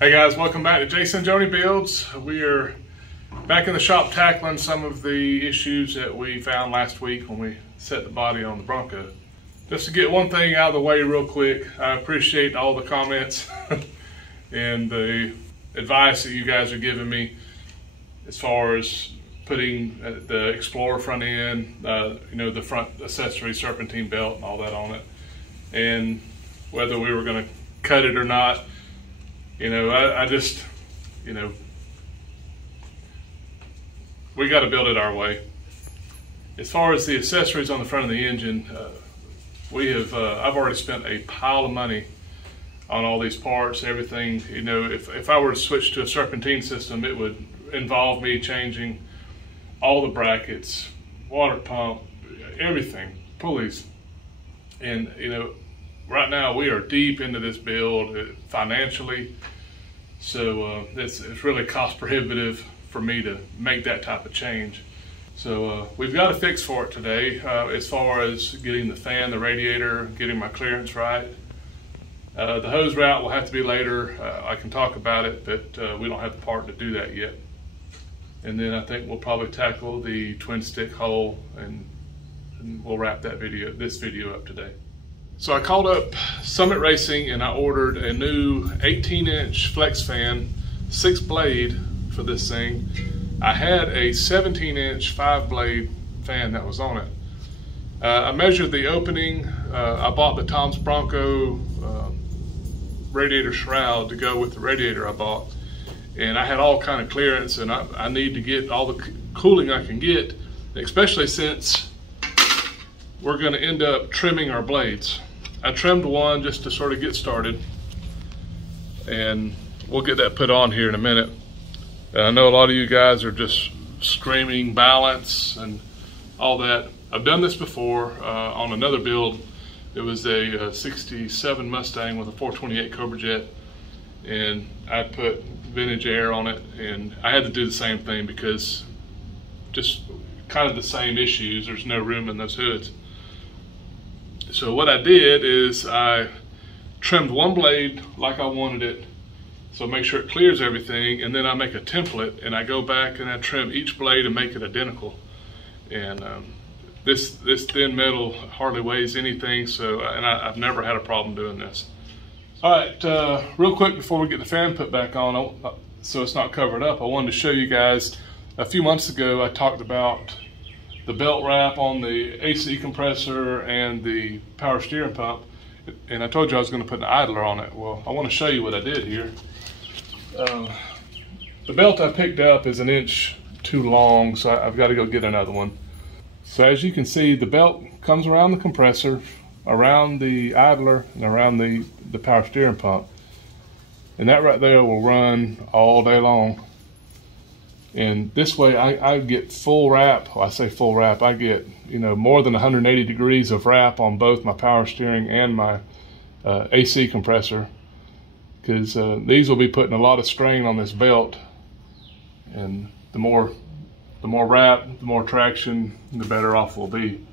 Hey guys, welcome back to Jason Joni Builds. We are back in the shop tackling some of the issues that we found last week when we set the body on the Bronco. Just to get one thing out of the way real quick, I appreciate all the comments and the advice that you guys are giving me as far as putting the Explorer front end, the front accessory serpentine belt and all that on it, and whether we were going to cut it or not. I just, we got to build it our way. As far as the accessories on the front of the engine, I've already spent a pile of money on all these parts, everything. If I were to switch to a serpentine system, it would involve me changing all the brackets, water pump, everything, pulleys. And, right now we are deep into this build financially, so it's really cost prohibitive for me to make that type of change. So we've got a fix for it today as far as getting the fan, the radiator, getting my clearance right. The hose route will have to be later. I can talk about it, but we don't have the part to do that yet. And then I think we'll probably tackle the twin stick hole, and we'll wrap this video up today. So I called up Summit Racing and I ordered a new 18-inch flex fan, 6-blade for this thing. I had a 17-inch 5-blade fan that was on it. I measured the opening. I bought the Tom's Bronco radiator shroud to go with the radiator I bought. And I had all kind of clearance, and I need to get all the cooling I can get, especially since we're going to end up trimming our blades. I trimmed one just to sort of get started, and we'll get that put on here in a minute. And I know a lot of you guys are just screaming balance and all that. I've done this before on another build. It was a 67 Mustang with a 428 Cobra Jet, and I put vintage air on it, and I had to do the same thing because just kind of the same issues. There's no room in those hoods. So what I did is I trimmed one blade like I wanted it, so make sure it clears everything, and then I make a template and I go back and I trim each blade and make it identical. And this thin metal hardly weighs anything, so I've never had a problem doing this. All right, real quick before we get the fan put back on, so it's not covered up, I wanted to show you guys, a few months ago I talked about the belt wrap on the AC compressor and the power steering pump, and I told you I was going to put an idler on it. Well, I want to show you what I did here. The belt I picked up is 1 inch too long, so I've got to go get another one. So as you can see, the belt comes around the compressor, around the idler, and around the power steering pump, and that right there will run all day long. And this way I get full wrap. Well, I say full wrap, I get more than 180 degrees of wrap on both my power steering and my AC compressor, because these will be putting a lot of strain on this belt, and the more wrap, the more traction, the better off we'll be.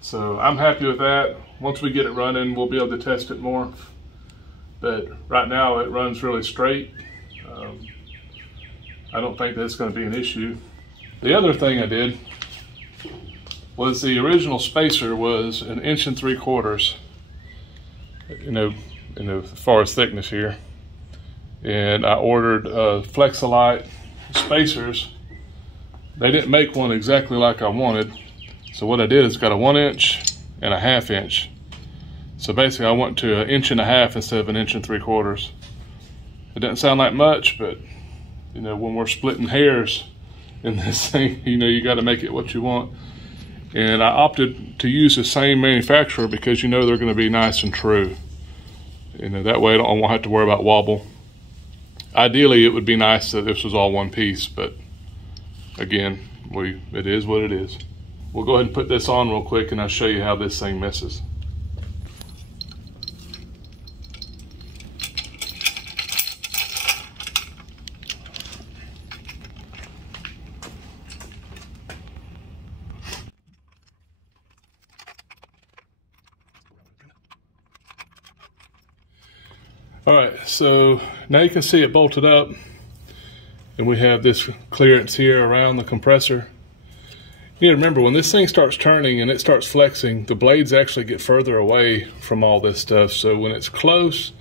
So I'm happy with that. Once we get it running, we'll be able to test it more, but right now it runs really straight. I don't think that's going to be an issue. The other thing I did was the original spacer was 1 3/4 inches, as far as thickness here. And I ordered Flex-a-lite spacers. They didn't make one exactly like I wanted. So what I did is got a 1 inch and a 1/2 inch. So basically I went to 1.5 inches instead of 1 3/4 inches. It doesn't sound like much, but when we're splitting hairs in this thing, you got to make it what you want. And I opted to use the same manufacturer because they're going to be nice and true. That way I won't have to worry about wobble. Ideally, it would be nice that this was all one piece, but again, it is what it is. We'll go ahead and put this on real quick, and I'll show you how this thing messes. All right, so now you can see it bolted up, and we have this clearance here around the compressor. You need to remember, when this thing starts turning and it starts flexing, the blades actually get further away from all this stuff. So when it's close,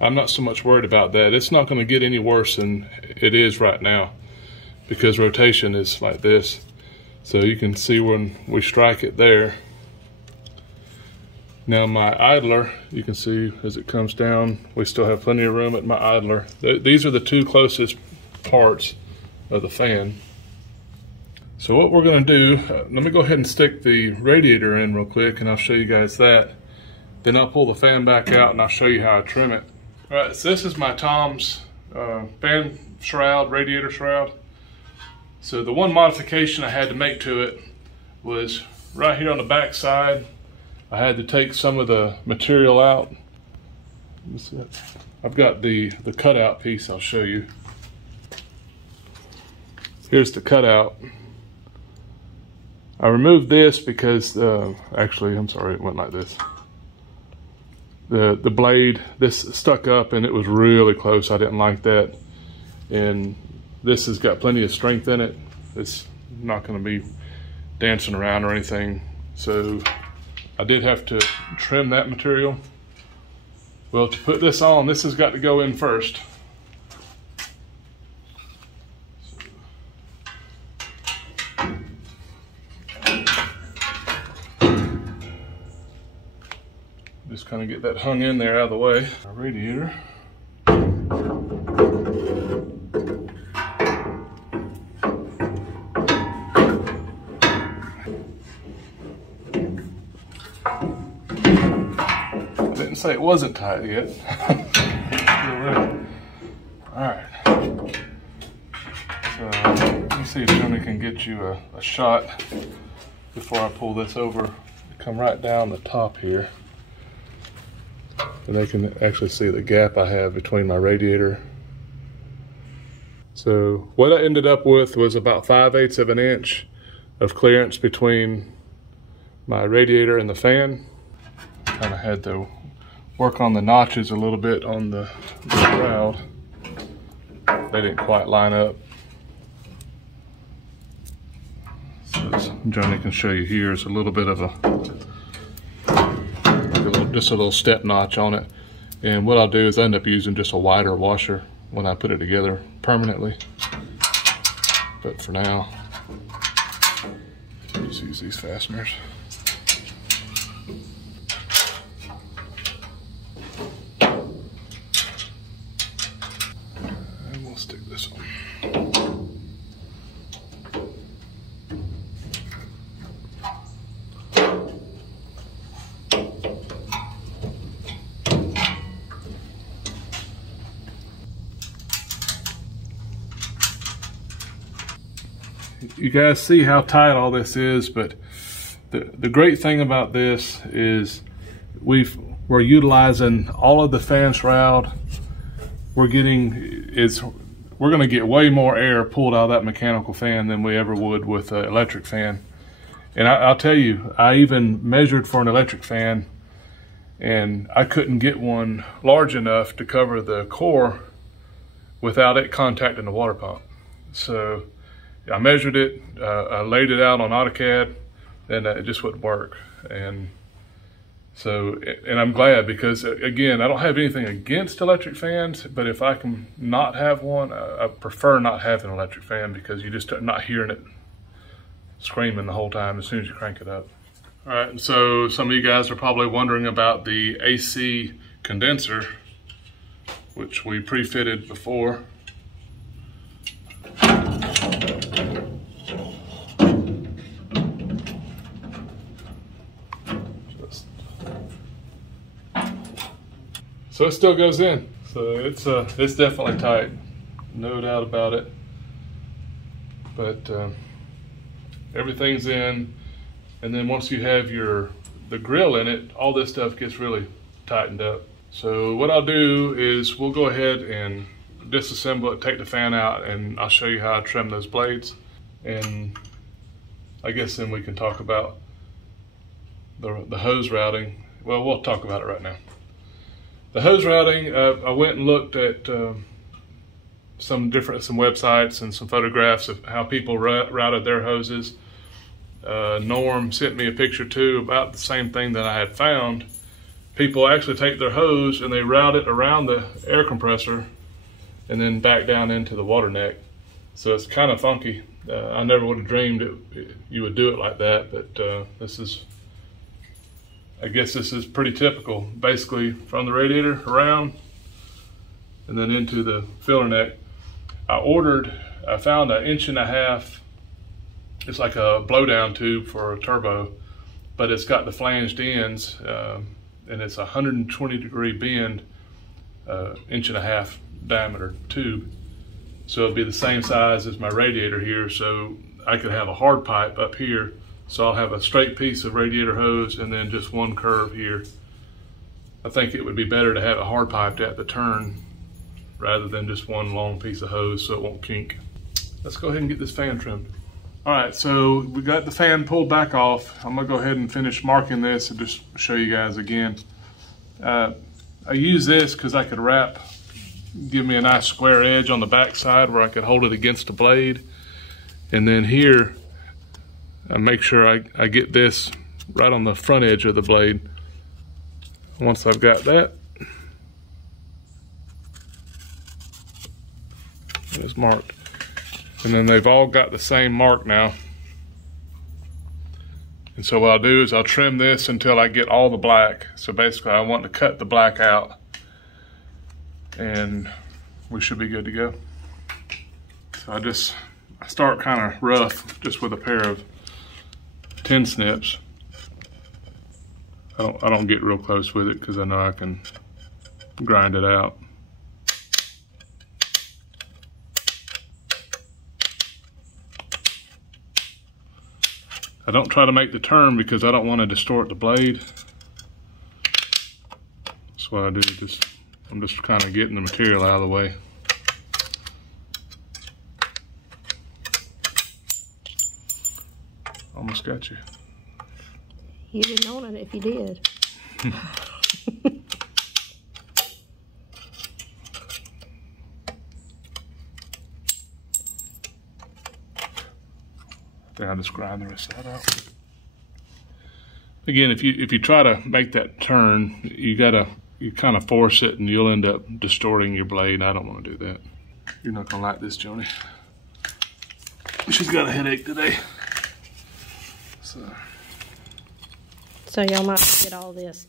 I'm not so much worried about that. It's not going to get any worse than it is right now because rotation is like this. So you can see when we strike it there. Now my idler, you can see as it comes down, we still have plenty of room at my idler. These are the two closest parts of the fan. So what we're going to do, let me go ahead and stick the radiator in real quick and I'll show you guys that. Then I'll pull the fan back out and I'll show you how I trim it. All right, so this is my Tom's fan shroud, radiator shroud. So the one modification I had to make to it was right here on the back side, I had to take some of the material out. Let me see. I've got the cutout piece I'll show you. Here's the cutout. I removed this because, actually, I'm sorry, it went like this. The blade, this stuck up and it was really close. I didn't like that. And this has got plenty of strength in it. It's not going to be dancing around or anything. So I did have to trim that material. Well, to put this on, this has got to go in first. Just kind of get that hung in there out of the way. Our radiator. I didn't say it wasn't tight yet. All right. So let me see if Jimmy can get you a shot before I pull this over. Come right down the top here. And they can actually see the gap I have between my radiator. So what I ended up with was about 5/8 of an inch of clearance between my radiator and the fan. Kind of had to work on the notches a little bit on the shroud. They didn't quite line up. So as Johnny can show you here, it's a little bit of just a little step notch on it. And what I'll do is end up using just a wider washer when I put it together permanently. But for now, just use these fasteners. And we'll stick this on. You guys see how tight all this is, but the great thing about this is we're utilizing all of the fan shroud. We're going to get way more air pulled out of that mechanical fan than we ever would with an electric fan. And I'll tell you, I even measured for an electric fan and I couldn't get one large enough to cover the core without it contacting the water pump. So I measured it, I laid it out on AutoCAD, and it just wouldn't work. And so, and I'm glad because, again, I don't have anything against electric fans, but if I can not have one, I prefer not having an electric fan because you just are not hearing it screaming the whole time as soon as you crank it up. All right, and so some of you guys are probably wondering about the AC condenser, which we pre-fitted before. So it still goes in. So it's definitely tight, no doubt about it. But everything's in, and then once you have the grill in it, all this stuff gets really tightened up. So what I'll do is we'll go ahead and disassemble it, take the fan out, and I'll show you how I trim those blades. And I guess then we can talk about the hose routing. Well, we'll talk about it right now. The hose routing, I went and looked at some websites and some photographs of how people routed their hoses. Norm sent me a picture too about the same thing that I had found. People actually take their hose and they route it around the air compressor and then back down into the water neck. So it's kind of funky. I never would have dreamed you would do it like that, but I guess this is pretty typical. Basically from the radiator around and then into the filler neck. I found an 1.5 inch, it's like a blowdown tube for a turbo, but it's got the flanged ends, and it's a 120-degree bend, 1.5 inch diameter tube. So it'll be the same size as my radiator here, so I could have a hard pipe up here. So I'll have a straight piece of radiator hose and then just one curve here. I think it would be better to have it hard piped at the turn rather than just one long piece of hose so it won't kink. Let's go ahead and get this fan trimmed. All right, so we got the fan pulled back off. I'm gonna go ahead and finish marking this and just show you guys again. I use this because I could give me a nice square edge on the back side where I could hold it against the blade. And then here, I make sure I get this right on the front edge of the blade. Once I've got that, it's marked. And then they've all got the same mark now. And so what I'll do is I'll trim this until I get all the black. So basically I want to cut the black out and we should be good to go. So I start kind of rough just with a pair of tin snips. I don't get real close with it because I know I can grind it out. I don't try to make the turn because I don't want to distort the blade. That's what I do. I'm just kind of getting the material out of the way. Almost got you. You'd have known it if you did. Then I'll just grind the rest of that out. Again, if you try to make that turn, you kind of force it and you'll end up distorting your blade. I don't want to do that. You're not gonna like this, Joni. She's got a headache today. So y'all might get all this.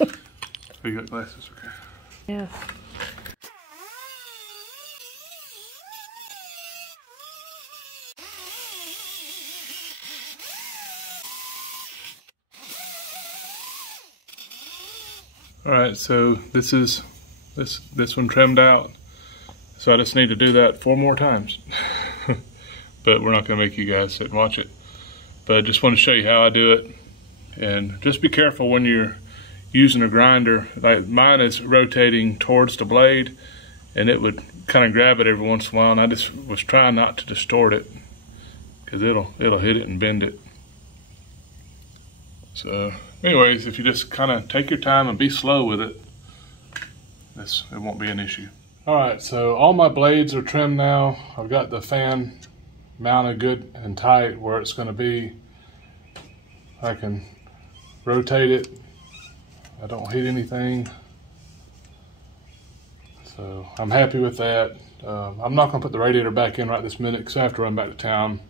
Oh, you got glasses, okay. Yeah. All right, so this is this one trimmed out. So I just need to do that 4 more times. But we're not gonna make you guys sit and watch it. But I just want to show you how I do it. And just be careful when you're using a grinder. Like mine is rotating towards the blade and it would kind of grab it every once in a while, and I just was trying not to distort it because it'll hit it and bend it. So anyways, if you just kind of take your time and be slow with it, it won't be an issue. All right, so all my blades are trimmed now. I've got the fan mounted good and tight where it's going to be. I can rotate it. I don't hit anything. So I'm happy with that. I'm not going to put the radiator back in right this minute because I have to run back to town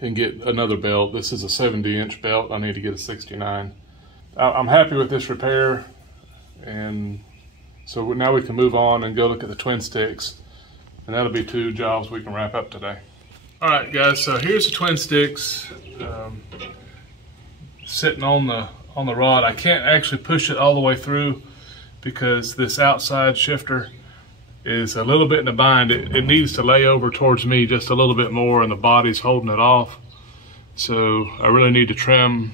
and get another belt. This is a 70-inch belt. I need to get a 69. I'm happy with this repair, and so now we can move on and go look at the twin sticks, and that'll be 2 jobs we can wrap up today. All right, guys. So here's the twin sticks sitting on the rod. I can't actually push it all the way through because this outside shifter is a little bit in a bind. It needs to lay over towards me just a little bit more, and the body's holding it off. So I really need to trim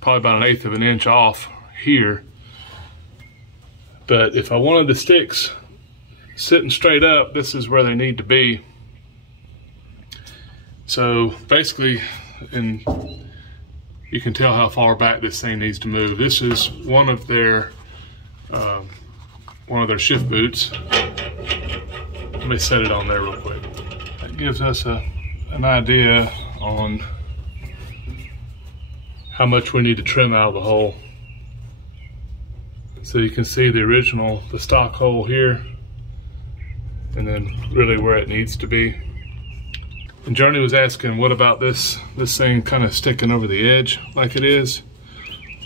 probably about 1/8 of an inch off here. But if I wanted the sticks sitting straight up, this is where they need to be. So basically, you can tell how far back this thing needs to move. This is one of their one of their shift boots. Let me set it on there real quick. That gives us an idea on how much we need to trim out of the hole. So you can see the stock hole here, and then really where it needs to be. And Journey was asking, what about this thing kind of sticking over the edge like it is?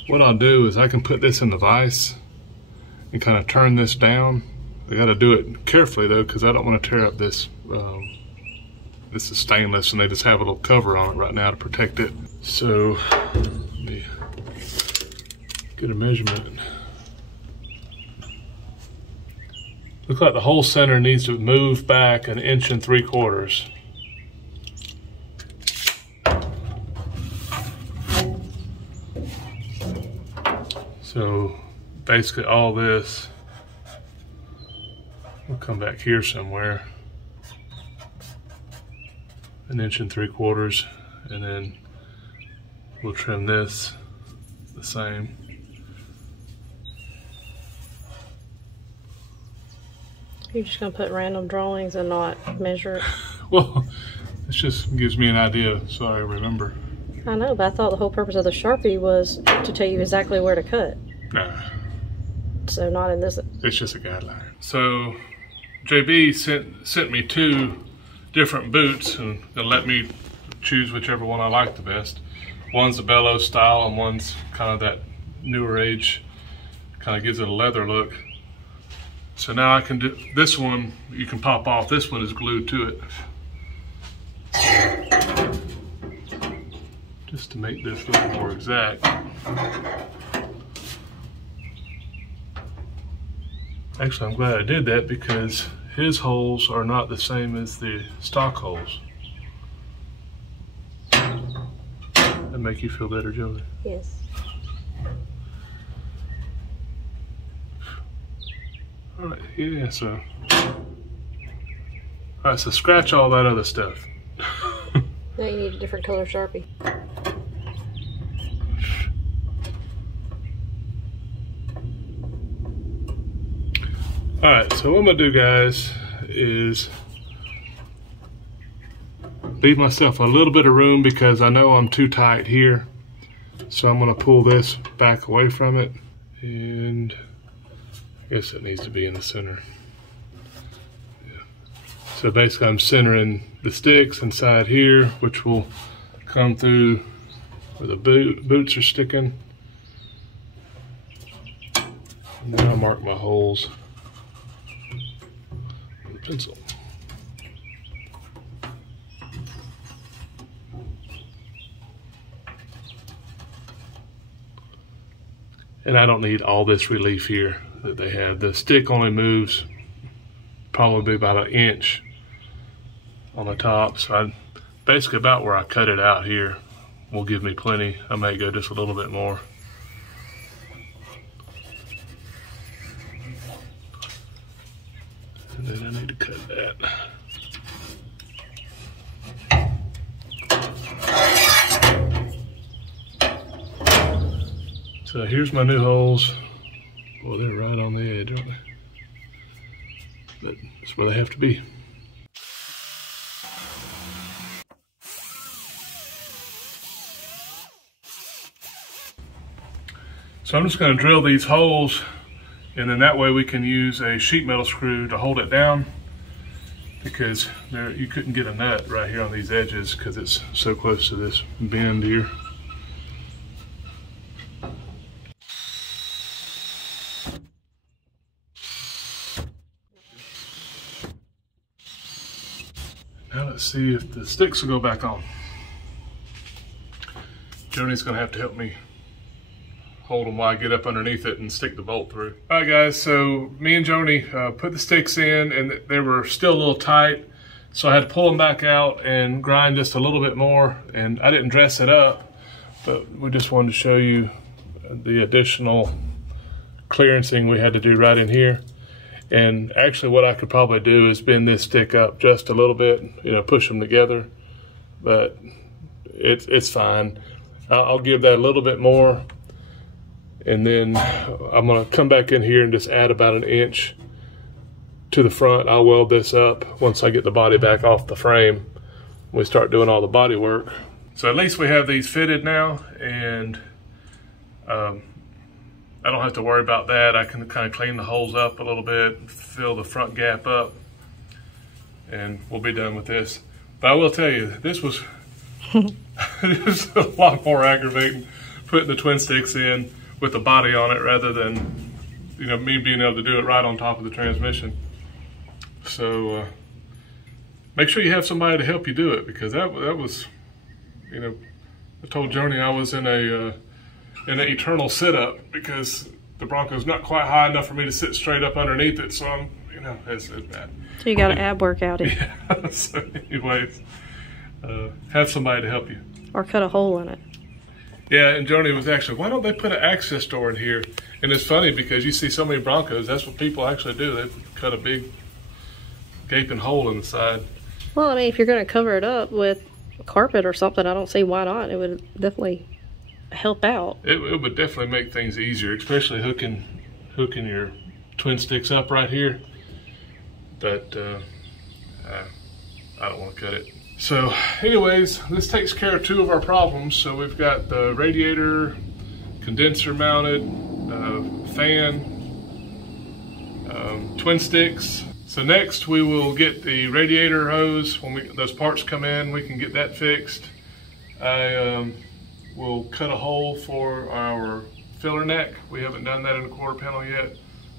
What I'll do is I can put this in the vise and kind of turn this down. I got to do it carefully though, because I don't want to tear up this. This is stainless, and they just have a little cover on it right now to protect it. So let me get a measurement. Looks like the whole center needs to move back 1 3/4 inches. So basically all this will come back here somewhere, 1 3/4 inches, and then we'll trim this the same. You're just gonna put random drawings and not measure it? Well, it just gives me an idea so I remember. I know, but I thought the whole purpose of the Sharpie was to tell you exactly where to cut. Nah. So not in this. It's just a guideline. So JB sent me 2 different boots, and they'll let me choose whichever one I like the best. One's the bellows style, and one's kind of that newer age, kind of gives it a leather look. So now I can do this one. You can pop off. This one is glued to it. Just to make this look more exact. Actually, I'm glad I did that, because his holes are not the same as the stock holes. That make you feel better, Joey? Yes. All right, yeah, so. All right, so scratch all that other stuff. Now you need a different color Sharpie. All right, so what I'm gonna do, guys, is leave myself a little bit of room, because I know I'm too tight here. So I'm gonna pull this back away from it, and I guess it needs to be in the center. Yeah. So basically I'm centering the sticks inside here, which will come through where the boots are sticking. And then I'll mark my holes with a pencil. And I don't need all this relief here that they have. The stick only moves probably about 1 inch on the top. So basically about where I cut it out here will give me plenty. I may go just a little bit more. And then I need to cut that. So here's my new holes. Well, they're right on the edge, aren't they? But that's where they have to be. So I'm just going to drill these holes, and then that way we can use a sheet metal screw to hold it down, because you couldn't get a nut right here on these edges because it's so close to this bend here. Now let's see if the sticks will go back on. Joni's gonna have to help me hold them while I get up underneath it and stick the bolt through. All right guys, so me and Joni put the sticks in, and they were still a little tight. So I had to pull them back out and grind just a little bit more. And I didn't dress it up, but we just wanted to show you the additional clearancing we had to do right in here. And actually what I could probably do is bend this stick up just a little bit, you know, push them together, but it's fine. I'll give that a little bit more And then I'm gonna come back in here and just add about an inch to the front. I'll weld this up once I get the body back off the frame. We start doing all the body work. So at least we have these fitted now, and I don't have to worry about that. I can kind of clean the holes up a little bit, fill the front gap up, and we'll be done with this. But I will tell you, this was it was a lot more aggravating putting the twin sticks in with the body on it rather than, you know, me being able to do it right on top of the transmission. So make sure you have somebody to help you do it, because that was, you know, I told Journey I was in an eternal sit-up because the Bronco's not quite high enough for me to sit straight up underneath it. So I'm, you know, it's bad. So you got an ab workout in. Yeah. So anyways, have somebody to help you. Or cut a hole in it. Yeah, and Journey was actually, why don't they put an access door in here? And it's funny because you see so many Broncos, that's what people actually do. They cut a big gaping hole in the side. Well, I mean, if you're going to cover it up with carpet or something, I don't see why not. It would definitely help out. It would definitely make things easier, especially hooking your twin sticks up right here. But I don't want to cut it. So anyways, this takes care of two of our problems. So we've got the radiator, condenser mounted, fan, twin sticks. So next we will get the radiator hose. When those parts come in, we can get that fixed. I will cut a hole for our filler neck. We haven't done that in the quarter panel yet.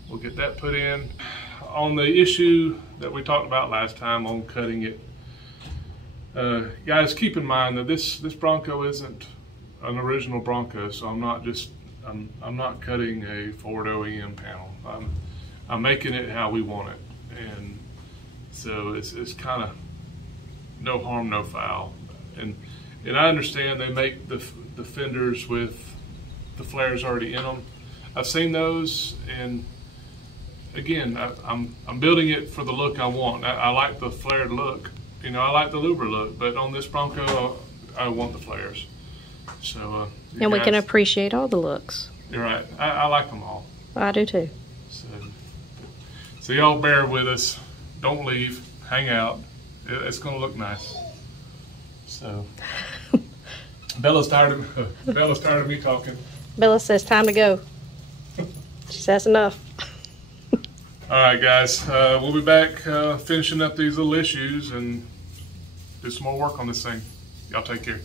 We'll get that put in. On the issue that we talked about last time on cutting it, guys, keep in mind that this Bronco isn't an original Bronco, so I'm not cutting a Ford OEM panel. I'm making it how we want it, and so it's kind of no harm, no foul. And I understand they make the fenders with the flares already in them. I've seen those, and again, I'm building it for the look I want. I like the flared look. You know, I like the louver look, but on this Bronco, I want the flares. So, and we can appreciate all the looks. You're right. I like them all. I do too. So y'all bear with us. Don't leave. Hang out. It's going to look nice. So, Bella's tired of me talking. Bella says time to go. She says enough. All right, guys. We'll be back finishing up these little issues and do some more work on this thing. Y'all take care.